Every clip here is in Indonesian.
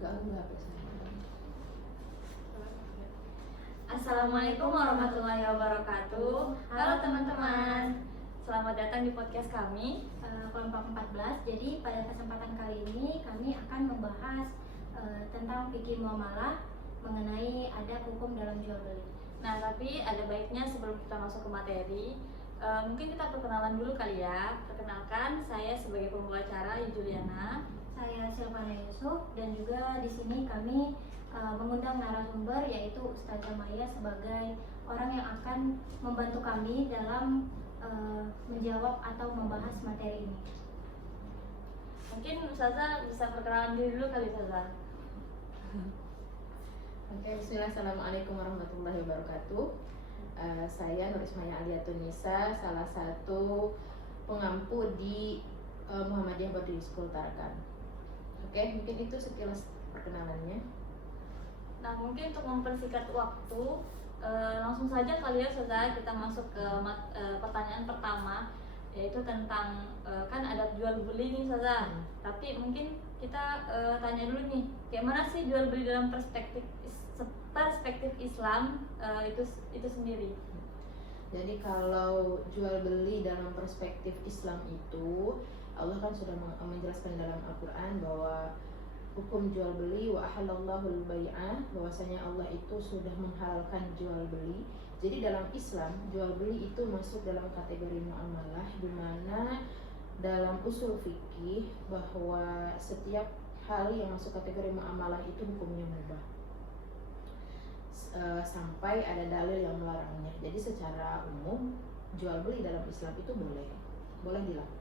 Gak HP saya. Assalamualaikum warahmatullahi wabarakatuh. Halo teman-teman, selamat datang di podcast kami kelompok 14. Jadi pada kesempatan kali ini kami akan membahas tentang fikih muamalah mengenai adab hukum dalam jual beli. Nah, tapi ada baiknya sebelum kita masuk ke materi, mungkin kita perkenalan dulu kali ya. Perkenalkan, saya sebagai pembawa acara Juliana. Saya Silvana Yusuf, dan juga di sini kami mengundang narasumber yaitu Ustazah Maya sebagai orang yang akan membantu kami dalam menjawab atau membahas materi ini. Mungkin Ustazah bisa perkenalan diri dulu kali, Ustazah. Oke, bismillah, assalamualaikum warahmatullahi wabarakatuh. Saya Nur Ismaya Aliyatun Nisa, salah satu pengampu di Muhammadiyah Boarding School Tarakan. Oke, mungkin itu sekilas perkenalannya. Nah, mungkin untuk mempersingkat waktu, langsung saja kali ya Ustazah, kita masuk ke pertanyaan pertama, yaitu tentang kan ada jual beli nih Ustazah. Tapi mungkin kita tanya dulu nih, kayak mana sih jual beli dalam perspektif Islam itu sendiri? Jadi kalau jual beli dalam perspektif Islam itu, Allah kan sudah menjelaskan dalam Al-Quran bahwa hukum jual beli wa ahallallahu al-bai'ah, bahwasanya Allah itu sudah menghalalkan jual beli. Jadi dalam Islam jual beli itu masuk dalam kategori muamalah, di mana dalam usul fikih bahwa setiap hal yang masuk kategori muamalah itu hukumnya mubah sampai ada dalil yang melarangnya. Jadi secara umum jual beli dalam Islam itu boleh dilakukan.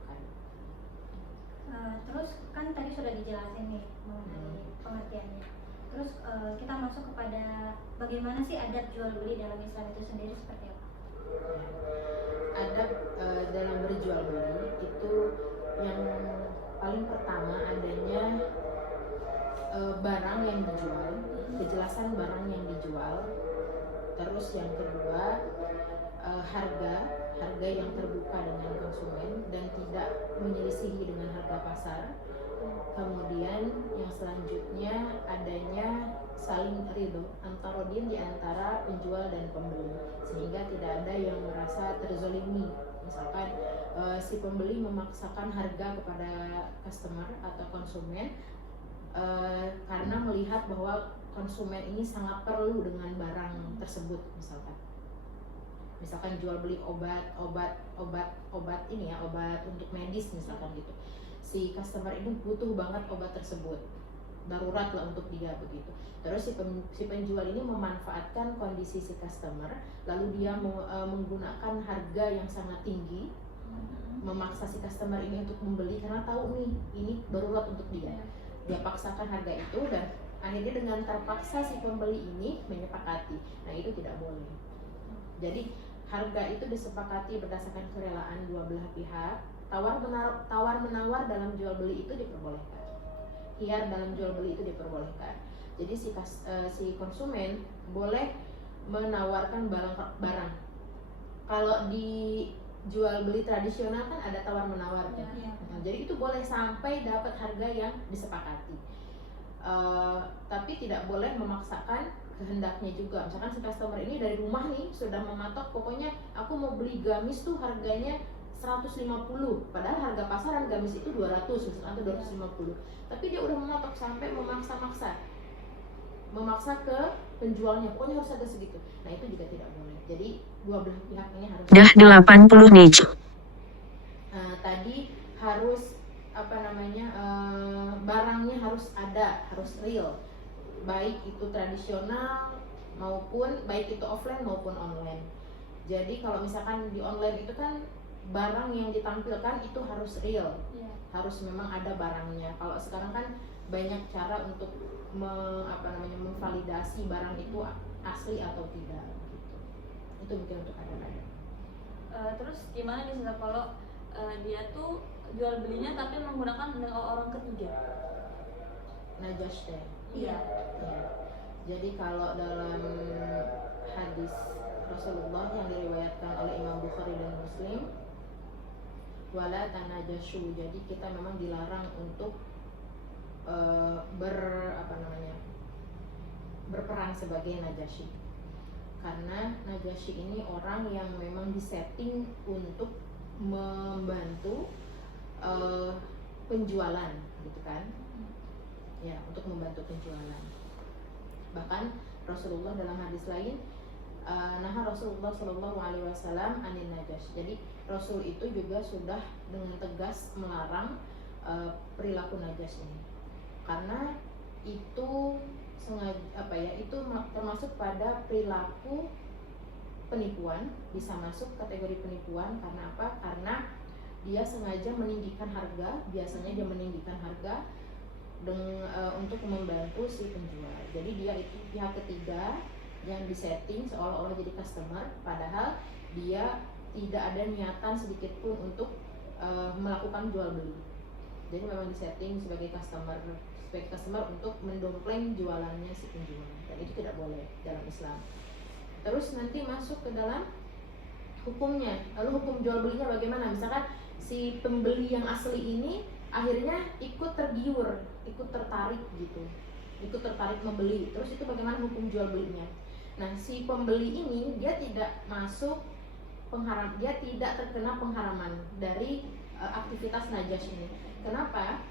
Terus kan tadi sudah dijelasin nih mengenai pengertiannya. Terus kita masuk kepada bagaimana sih adab jual beli dalam Islam itu sendiri seperti apa? Adab dalam berjual beli itu yang paling pertama adanya barang yang dijual, kejelasan barang yang dijual. Terus yang kedua harga yang terbuka dengan konsumen dan tidak menyelisihi dengan harga pasar. Kemudian yang selanjutnya adanya saling ridho antarodin di antara penjual dan pembeli, sehingga tidak ada yang merasa terzolimi. Misalkan si pembeli memaksakan harga kepada customer atau konsumen karena melihat bahwa konsumen ini sangat perlu dengan barang tersebut. Misalkan jual beli obat ini ya, obat untuk medis misalkan gitu. Si customer ini butuh banget obat tersebut, darurat lah untuk dia begitu. Terus si penjual ini memanfaatkan kondisi si customer, lalu dia menggunakan harga yang sangat tinggi, memaksa si customer ini untuk membeli karena tahu nih ini darurat untuk dia. Dia paksakan harga itu dan akhirnya dengan terpaksa si pembeli ini menyepakati. Nah, itu tidak boleh. Jadi harga itu disepakati berdasarkan kerelaan dua belah pihak. Tawar menawar dalam jual beli itu diperbolehkan. Khiyar dalam jual beli itu diperbolehkan. Jadi si konsumen boleh menawarkan barang. Kalau di jual beli tradisional kan ada tawar menawar. Nah, jadi itu boleh sampai dapat harga yang disepakati. Tapi tidak boleh memaksakan kehendaknya juga. Misalkan si customer ini dari rumah nih sudah mematok, pokoknya aku mau beli gamis tuh harganya 150, padahal harga pasaran gamis itu 200 atau 250. Tapi dia udah mematok sampai memaksa ke penjualnya, pokoknya harus ada segitu. Nah, itu juga tidak boleh. Jadi dua belah pihak ini harus Dah 80 nih. Tadi harus barangnya harus ada, harus real, baik itu tradisional maupun baik itu offline maupun online. Jadi kalau misalkan di online itu kan barang yang ditampilkan itu harus real, harus memang ada barangnya. Kalau sekarang kan banyak cara untuk memvalidasi barang itu asli atau tidak gitu. Itu mungkin untuk ada. Terus gimana nih kalau dia tuh jual belinya tapi menggunakan orang ketiga? Najash deh. Iya. Ya. Jadi kalau dalam hadis Rasulullah yang diriwayatkan oleh Imam Bukhari dan Muslim, wala tanajashu. Jadi kita memang dilarang untuk berperan sebagai Najasyi. Karena Najasyi ini orang yang memang disetting untuk membantu penjualan gitu kan, ya, untuk membantu penjualan. Bahkan Rasulullah dalam hadis lain, nah Rasulullah Shallallahu Alaihi Wasallam anin Najasyi. Jadi Rasul itu juga sudah dengan tegas melarang perilaku Najasyi ini, karena itu sengaja itu termasuk pada perilaku penipuan, bisa masuk kategori penipuan. Karena apa? Karena dia sengaja meninggikan harga, biasanya dia meninggikan harga untuk membantu si penjual. Jadi dia itu pihak ketiga yang disetting seolah-olah jadi customer, padahal dia tidak ada niatan sedikit pun untuk melakukan jual beli. Jadi memang disetting sebagai customer untuk mendompleng jualannya si penjual, dan itu tidak boleh dalam Islam. Terus nanti masuk ke dalam hukumnya. Lalu hukum jual belinya bagaimana? Misalkan si pembeli yang asli ini akhirnya ikut tergiur, ikut tertarik gitu, ikut tertarik membeli. Terus itu bagaimana hukum jual belinya? Nah, si pembeli ini dia tidak masuk dia tidak terkena pengharaman dari aktivitas Najasyi ini. Kenapa?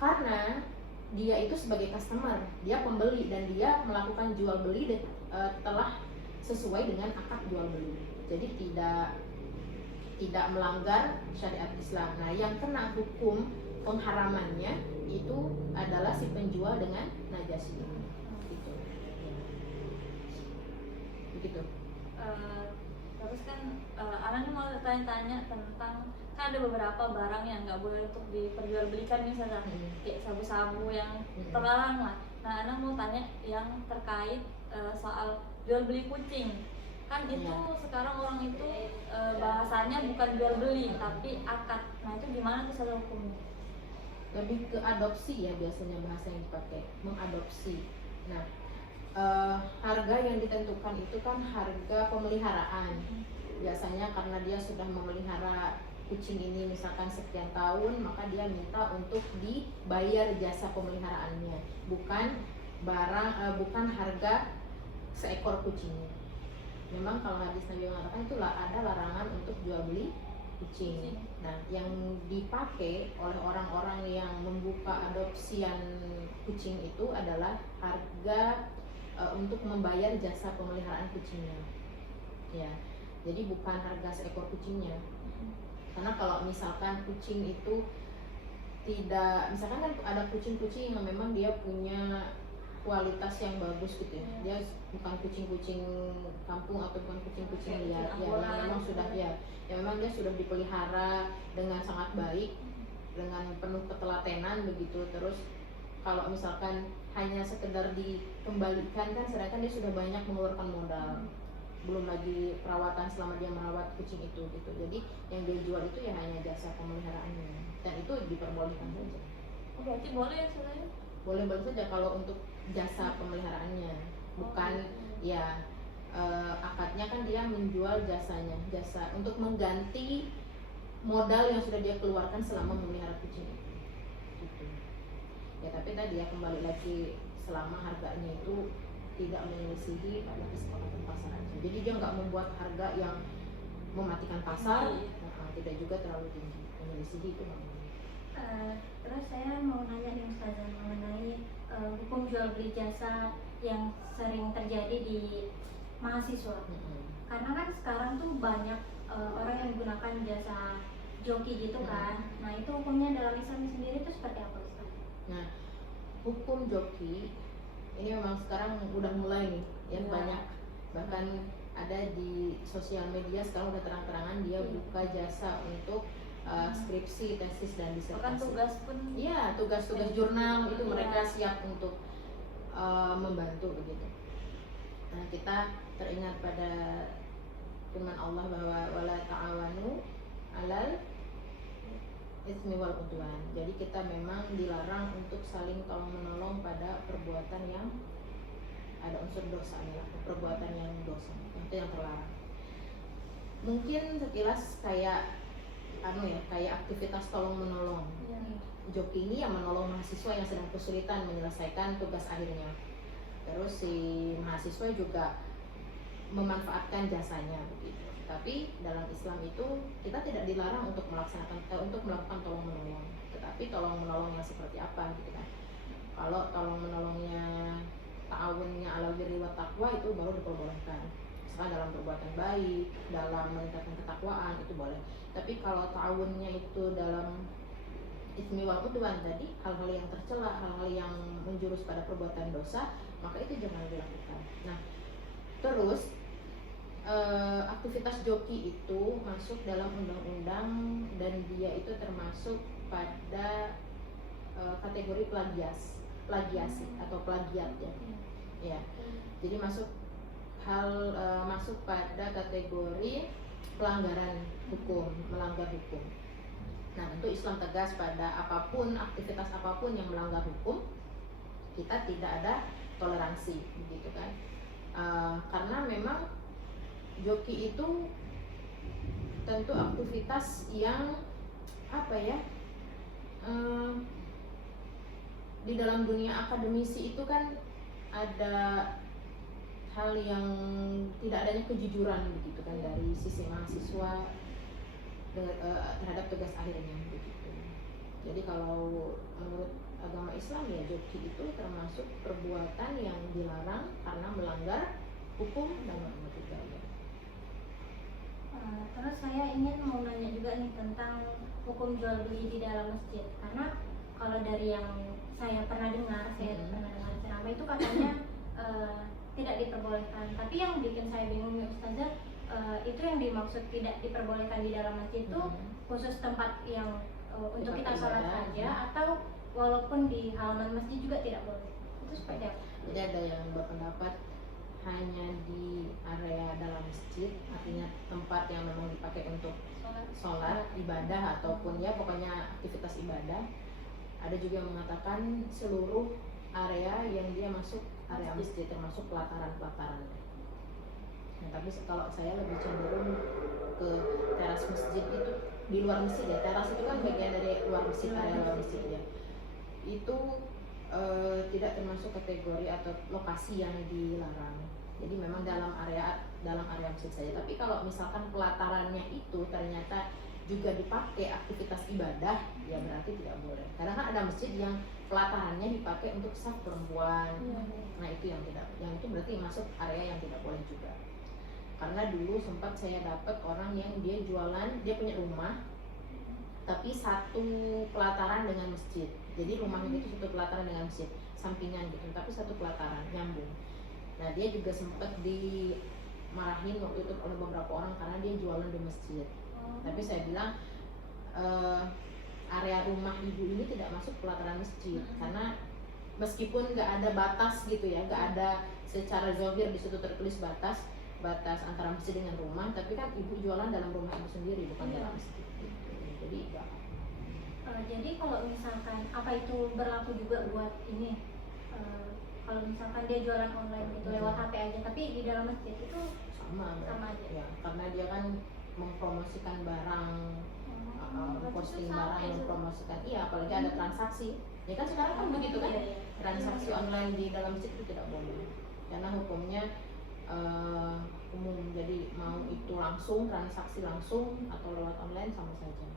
Karena dia itu sebagai customer, dia pembeli, dan dia melakukan jual beli telah sesuai dengan akad jual beli. Jadi tidak melanggar syariat Islam. Nah, yang kena hukum pengharamannya itu adalah si penjual dengan Najasyi ini. Gitu. Begitu. Terus kan Ana mau tanya-tanya tentang, kan ada beberapa barang yang nggak boleh untuk diperjualbelikan misalnya, kayak sabu-sabu yang terlarang lah. Nah, Ana mau tanya yang terkait soal jual beli kucing. Kan itu sekarang orang itu bahasanya bukan jual beli tapi akad. Nah, itu gimana tuh secara hukumnya? Lebih ke adopsi ya biasanya bahasa yang dipakai, mengadopsi. Nah, harga yang ditentukan itu kan harga pemeliharaan. Biasanya karena dia sudah memelihara kucing ini misalkan sekian tahun, maka dia minta untuk dibayar jasa pemeliharaannya, bukan bukan harga seekor kucingnya. Memang kalau hadis Nabi mengatakan itu ada larangan untuk jual beli kucing. Nah, yang dipakai oleh orang-orang yang membuka adopsian kucing itu adalah harga untuk membayar jasa pemeliharaan kucingnya. Ya, jadi bukan harga seekor kucingnya. Karena kalau misalkan kucing itu tidak, misalkan kan ada kucing-kucing yang memang dia punya kualitas yang bagus gitu ya. Dia bukan kucing-kucing kampung atau bukan kucing-kucing liar, ya memang sudah ya memang dia sudah dipelihara dengan sangat baik, dengan penuh ketelatenan begitu. Terus kalau misalkan hanya sekedar dikembalikan kan, sedangkan dia sudah banyak mengeluarkan modal, belum lagi perawatan selama dia merawat kucing itu gitu. Jadi yang dia jual itu ya hanya jasa pemeliharaannya, dan itu diperbolehkan saja. Oh, berarti boleh ya sebenarnya? Boleh saja kalau untuk jasa pemeliharaannya, bukan ya akadnya kan dia menjual jasanya, jasa untuk mengganti modal yang sudah dia keluarkan selama memelihara kucing itu. Gitu. Ya, tapi tadi ya kembali lagi, selama harganya itu tidak menyelisihi pada kesepakatan pasar aja. Jadi dia nggak membuat harga yang mematikan pasar, tidak juga terlalu tinggi, menyelisihi itu nggak boleh. Terus saya mau nanya nih Ustazah mengenai hukum jual beli jasa yang sering terjadi di mahasiswa. Karena kan sekarang tuh banyak orang yang menggunakan jasa joki gitu kan. Nah, itu hukumnya dalam Islam sendiri itu seperti apa Ustaz? Nah, hukum joki ini memang sekarang udah mulai nih ya, banyak, bahkan ada di sosial media sekarang udah terang-terangan dia buka jasa untuk skripsi, tesis, dan disertasi. Bahkan tugas pun. Iya, tugas-tugas jurnal itu mereka siap untuk membantu begitu. Nah, kita teringat pada firman Allah bahwa wala ta'awanu 'alal itsmi wal udwan. Jadi kita memang dilarang untuk saling tolong menolong pada perbuatan yang ada unsur dosa, perbuatan yang dosa, itu yang terlarang. Mungkin sekilas kayak kayak aktivitas tolong menolong. Iya. Joki ini yang menolong mahasiswa yang sedang kesulitan menyelesaikan tugas akhirnya. Terus si mahasiswa juga memanfaatkan jasanya begitu. Tapi dalam Islam itu kita tidak dilarang untuk melakukan tolong menolong. Tetapi tolong menolong yang seperti apa gitu kan. Kalau tolong menolongnya ta'awunnya 'alal birri wat taqwa itu baru diperbolehkan. Misalkan dalam perbuatan baik, dalam meningkatkan ketakwaan itu boleh. Tapi kalau ta'awunnya itu dalam ismi wal udwan tadi, hal-hal yang tercela, hal-hal yang menjurus pada perbuatan dosa, maka itu jangan dilakukan. Nah, terus aktivitas joki itu masuk dalam undang-undang dan dia itu termasuk pada kategori plagiasi atau plagiat ya. Ya. Jadi masuk pada kategori pelanggaran hukum, melanggar hukum. Nah, tentu Islam tegas pada aktivitas apapun yang melanggar hukum, kita tidak ada toleransi, begitu kan? Karena memang joki itu tentu aktivitas yang di dalam dunia akademisi itu kan ada hal yang tidak adanya kejujuran begitu kan dari sisi mahasiswa terhadap tugas akhirnya begitu. Jadi kalau menurut agama Islam ya joki itu termasuk perbuatan yang dilarang karena melanggar hukum dan normatika ya. Terus saya ingin mau nanya juga nih tentang hukum jual beli di dalam masjid, karena kalau dari yang saya pernah dengar ceramah itu katanya tidak diperbolehkan. Tapi yang bikin saya bingung ya Ustazah, itu yang dimaksud tidak diperbolehkan di dalam masjid itu khusus tempat yang untuk kita sholat saja, atau walaupun di halaman masjid juga tidak boleh. Itu seperti apa? Jadi ada yang berpendapat hanya di area dalam masjid, artinya tempat yang memang dipakai untuk sholat, ibadah ataupun ya pokoknya aktivitas ibadah. Ada juga yang mengatakan seluruh area yang dia masuk area masjid termasuk pelataran-pelatarannya. Nah, tapi kalau saya lebih cenderung ke teras masjid itu di luar masjid ya. Teras itu kan bagian dari luar masjid, area luar masjid ya. Itu tidak termasuk kategori atau lokasi yang dilarang. Jadi memang dalam area masjid saja. Tapi kalau misalkan pelatarannya itu ternyata juga dipakai aktivitas ibadah, ya berarti tidak boleh. Karena kan ada masjid yang pelatarannya dipakai untuk saf perempuan. Nah, itu yang itu berarti masuk area yang tidak boleh juga. Karena dulu sempat saya dapat orang yang dia punya rumah tapi satu pelataran dengan masjid. Jadi rumahnya itu satu pelataran dengan masjid, sampingan gitu, tapi satu pelataran nyambung. Nah, dia juga sempat dimarahin waktu itu oleh beberapa orang karena dia jualan di masjid. Tapi saya bilang area rumah ibu ini tidak masuk pelataran masjid, karena meskipun nggak ada batas gitu ya, nggak ada secara zahir di situ tertulis batas antara masjid dengan rumah, tapi kan ibu jualan dalam rumah ibu sendiri, bukan dalam masjid gitu. Jadi enggak. Jadi kalau misalkan apa itu berlaku juga buat ini, kalau misalkan dia jualan online gitu lewat HP aja, tapi di dalam masjid itu sama aja. Ya, karena dia kan mempromosikan barang, posting barang, mempromosikan, iya, apalagi ada transaksi. Ya kan sekarang kan begitu kan, transaksi online di dalam masjid itu tidak boleh, karena hukumnya umum. Jadi mau itu langsung transaksi langsung atau lewat online sama saja,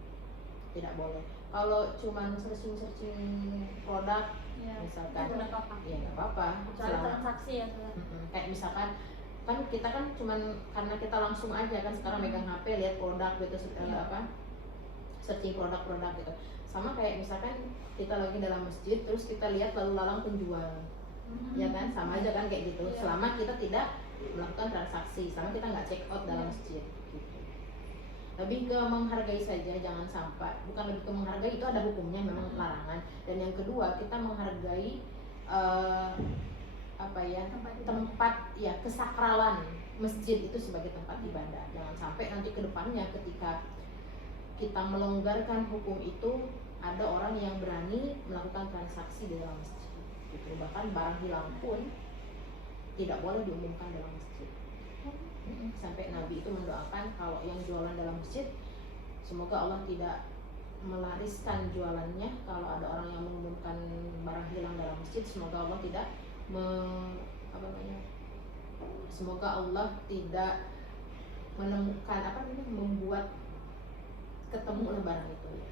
tidak boleh. Kalau cuman searching produk ya, misalkan ya nggak apa-apa, transaksi ya. Kayak misalkan kan kita kan cuman karena kita langsung aja kan sekarang megang HP lihat produk gitu, searching produk gitu. Sama kayak misalkan kita lagi dalam masjid terus kita lihat lalu lalang penjual, ya kan, sama aja kan kayak gitu. Selama kita tidak melakukan transaksi, sama kita nggak check out dalam masjid gitu. Lebih ke menghargai saja, jangan sampai, bukan lebih ke menghargai, itu ada hukumnya memang larangan. Dan yang kedua, kita menghargai tempat ya, kesakralan masjid itu sebagai tempat ibadah. Jangan sampai nanti ke depannya ketika kita melonggarkan hukum itu, ada orang yang berani melakukan transaksi di dalam masjid gitu. Bahkan barang hilang pun tidak boleh diumumkan dalam masjid. Sampai Nabi itu mendoakan kalau yang jualan dalam masjid Semoga Allah tidak melariskan jualannya. Kalau ada orang yang mengumumkan barang hilang dalam masjid, semoga Allah tidak semoga Allah tidak menemukan membuat ketemu barang itu ya,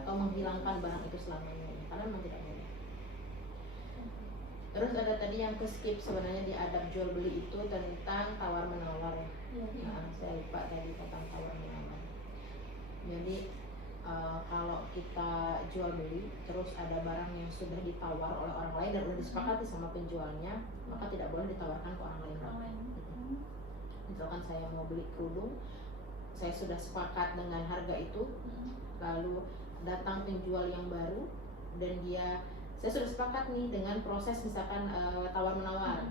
atau menghilangkan barang itu selamanya, karena memang tidak boleh. Terus ada tadi yang ke skip sebenarnya di adab jual beli itu tentang tawar menawar ya. Nah, saya lupa tadi tentang tawar menawar. Jadi kalau kita jual beli terus ada barang yang sudah ditawar oleh orang lain dan sudah disepakati sama penjualnya, maka tidak boleh ditawarkan ke orang lain. Misalkan saya mau beli kerudung, saya sudah sepakat dengan harga itu, lalu datang penjual yang baru dan saya sudah sepakat nih dengan proses misalkan tawar menawar.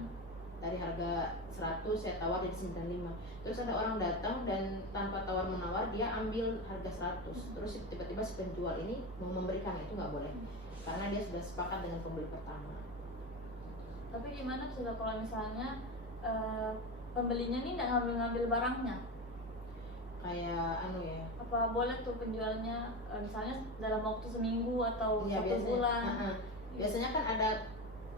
Dari harga 100 saya tawar jadi 95. Terus ada orang datang dan tanpa tawar menawar dia ambil harga 100. Terus tiba-tiba si penjual ini mau memberikan, itu nggak boleh, karena dia sudah sepakat dengan pembeli pertama. Tapi gimana sudah kalau misalnya pembelinya nih nggak ngambil barangnya? Kayak Apa boleh tuh penjualnya misalnya dalam waktu seminggu atau ya, 1 bulan? Biasanya kan ada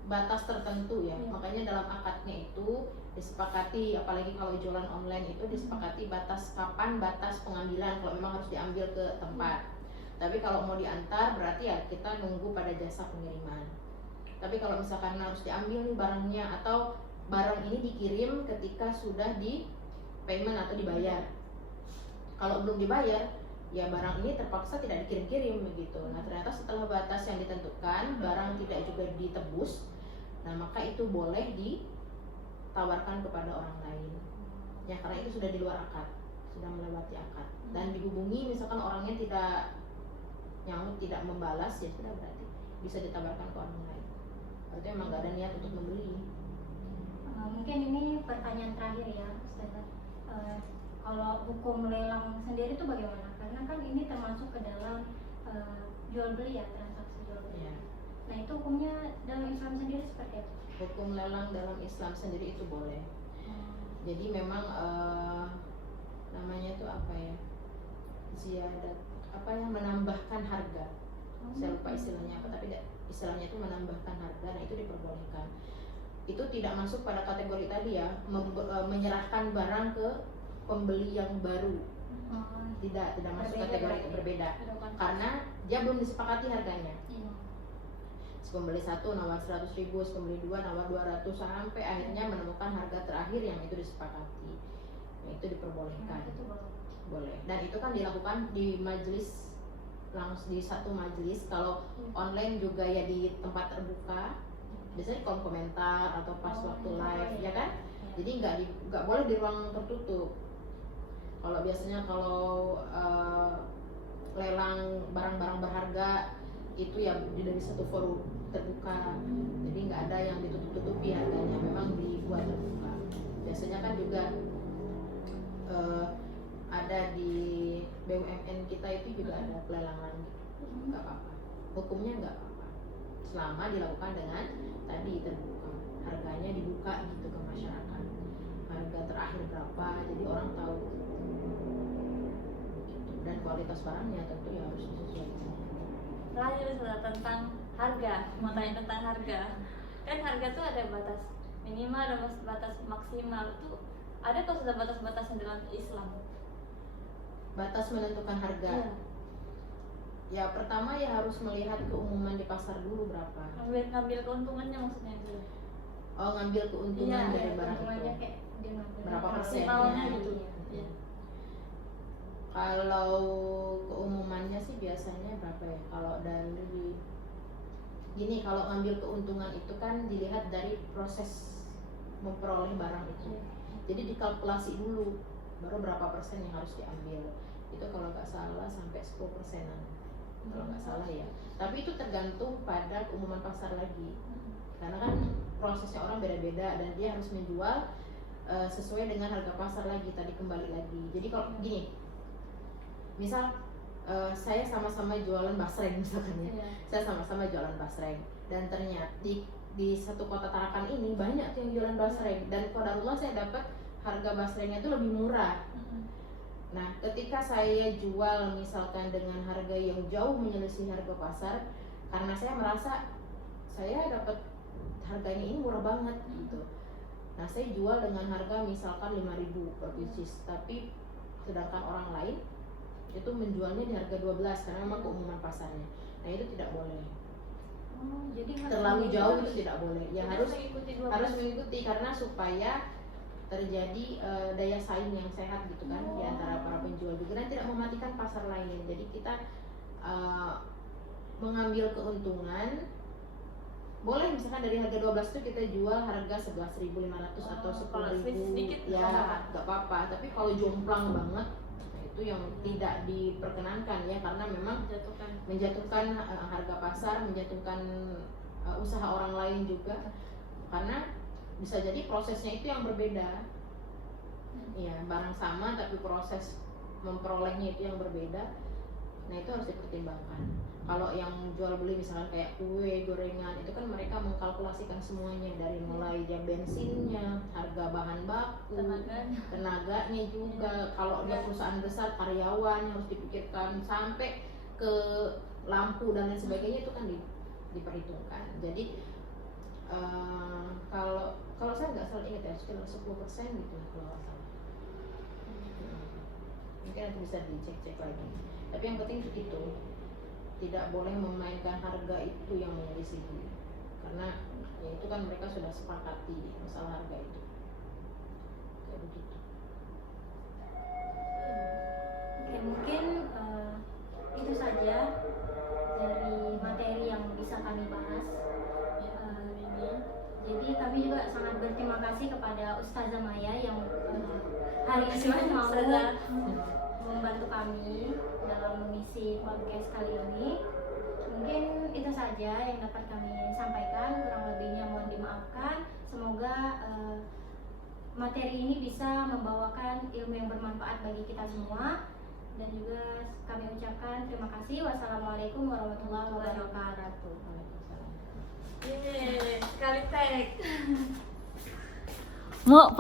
batas tertentu ya, makanya dalam akadnya itu disepakati, apalagi kalau jualan online itu disepakati batas pengambilan kalau memang harus diambil ke tempat. Tapi kalau mau diantar berarti ya kita nunggu pada jasa pengiriman. Tapi kalau misalkan harus diambil nih barangnya, atau barang ini dikirim ketika sudah di payment atau dibayar, kalau belum dibayar ya barang ini terpaksa tidak dikirim-kirim begitu. Nah ternyata setelah batas yang ditentukan barang tidak juga ditebus, nah maka itu boleh ditawarkan kepada orang lain ya, karena itu sudah di luar akad, sudah melewati akad. Dan dihubungi misalkan orangnya tidak nyaut, tidak membalas, ya sudah berarti bisa ditawarkan ke orang lain, berarti memang gak ada niat untuk membeli. Mungkin ini pertanyaan terakhir ya Ustazah. Kalau hukum lelang sendiri itu bagaimana? Karena kan ini termasuk ke dalam jual beli ya, transaksi jual beli. Ya. Nah itu hukumnya dalam Islam sendiri seperti apa? Hukum lelang dalam Islam sendiri itu boleh. Jadi memang namanya itu apa ya? Ziyadat, menambahkan harga. Saya lupa istilahnya apa, tapi istilahnya itu menambahkan harga. Nah itu diperbolehkan. Itu tidak masuk pada kategori tadi ya, menyerahkan barang ke pembeli yang baru. Tidak masuk kategori itu, berbeda. Karena dia belum disepakati harganya. Si pembeli 1 nawar 100.000, si pembeli 2 nawar 200, sampai akhirnya menemukan harga terakhir yang itu disepakati. Nah, itu diperbolehkan. Boleh. Dan itu kan dilakukan di majelis, langsung di satu majelis. Kalau online juga ya di tempat terbuka. Biasanya kolom komentar atau pas waktu live, ya kan? Jadi nggak boleh di ruang tertutup. Kalau biasanya lelang barang-barang berharga itu ya dari satu forum terbuka, jadi nggak ada yang ditutup-tutupi harganya, memang dibuat terbuka. Biasanya kan juga ada di BUMN kita itu juga ada pelelangan, nggak apa-apa, hukumnya nggak apa-apa selama dilakukan dengan tadi terbuka, harganya dibuka gitu ke masyarakat, harga terakhir berapa, jadi orang tahu. Dan kualitas barangnya tentu ya harus disesuaikan. Terakhir sudah tentang harga, mau tanya tentang harga. Kan harga tuh ada batas minimal, ada batas maksimal. Itu ada kok sudah batas-batasnya dalam Islam. Batas menentukan harga. Iya. Ya pertama ya harus melihat keumuman di pasar dulu berapa. Ngambil keuntungannya maksudnya itu. Oh, ngambil keuntungan dari barang itu. Kayak dia ngambil Berapa persennya persennya gitu. Iya. Kalau keumumannya sih biasanya berapa ya? Kalau dari gini, kalau ngambil keuntungan itu kan dilihat dari proses memperoleh barang itu. Jadi dikalkulasi dulu baru berapa persen yang harus diambil. Itu kalau nggak salah sampai 10%-an. Kalau nggak salah ya. Tapi itu tergantung pada keumuman pasar lagi. Karena kan prosesnya orang beda-beda dan dia harus menjual sesuai dengan harga pasar lagi, tadi kembali lagi. Jadi kalau gini, misal saya sama-sama jualan basreng misalkan ya, saya sama-sama jualan basreng dan ternyata di satu kota Tarakan ini banyak yang jualan basreng dan qadarullah saya dapat harga basrengnya itu lebih murah. Nah, ketika saya jual misalkan dengan harga yang jauh menyelisih harga pasar, karena saya merasa saya dapat harganya ini murah banget gitu. Nah, saya jual dengan harga misalkan 5.000 per pieces, tapi sedangkan orang lain itu menjualnya di harga 12 karena memang keumuman pasarnya. Nah, itu tidak boleh. Jadi Terlalu jauh itu tidak boleh. Ya harus mengikuti mengikuti karena supaya terjadi daya saing yang sehat gitu kan di antara para penjual juga, dan tidak mematikan pasar lain. Jadi kita mengambil keuntungan. Boleh misalkan dari harga 12 itu kita jual harga 11.500 atau kalau 10.000 sedikit ya nggak apa-apa. Tapi kalau jomplang banget, nah itu yang tidak diperkenankan ya, karena memang menjatuhkan harga pasar, menjatuhkan usaha orang lain juga, karena bisa jadi prosesnya itu yang berbeda. Ya, barang sama tapi proses memperolehnya itu yang berbeda. Nah, itu harus dipertimbangkan. Kalau yang jual beli misalkan kayak kue, gorengan, itu kan mereka mengkalkulasikan semuanya dari mulai jam bensinnya, harga bahan baku, tenaganya juga. Kalau dia perusahaan besar, karyawan harus dipikirkan sampai ke lampu dan lain sebagainya, itu kan diperhitungkan. Jadi kalau saya nggak salah ingat ya, sekitar 10% gitu kalau nggak salah. Mungkin nanti bisa dicek-cek lagi. Tapi yang penting itu tidak boleh memainkan harga itu yang menyelisihi, karena ya itu kan mereka sudah sepakati masalah harga itu. Kayak begitu. Oke, mungkin itu saja dari materi yang bisa kami bahas ini. Jadi kami juga sangat berterima kasih kepada Ustazah Maya yang hari ini mau membantu kami dalam mengisi podcast kali ini. Mungkin itu saja yang dapat kami sampaikan, kurang lebihnya mohon dimaafkan. Semoga materi ini bisa membawakan ilmu yang bermanfaat bagi kita semua, dan juga kami ucapkan terima kasih. Wassalamualaikum warahmatullahi wabarakatuh. Yeay, sekali tag. Mau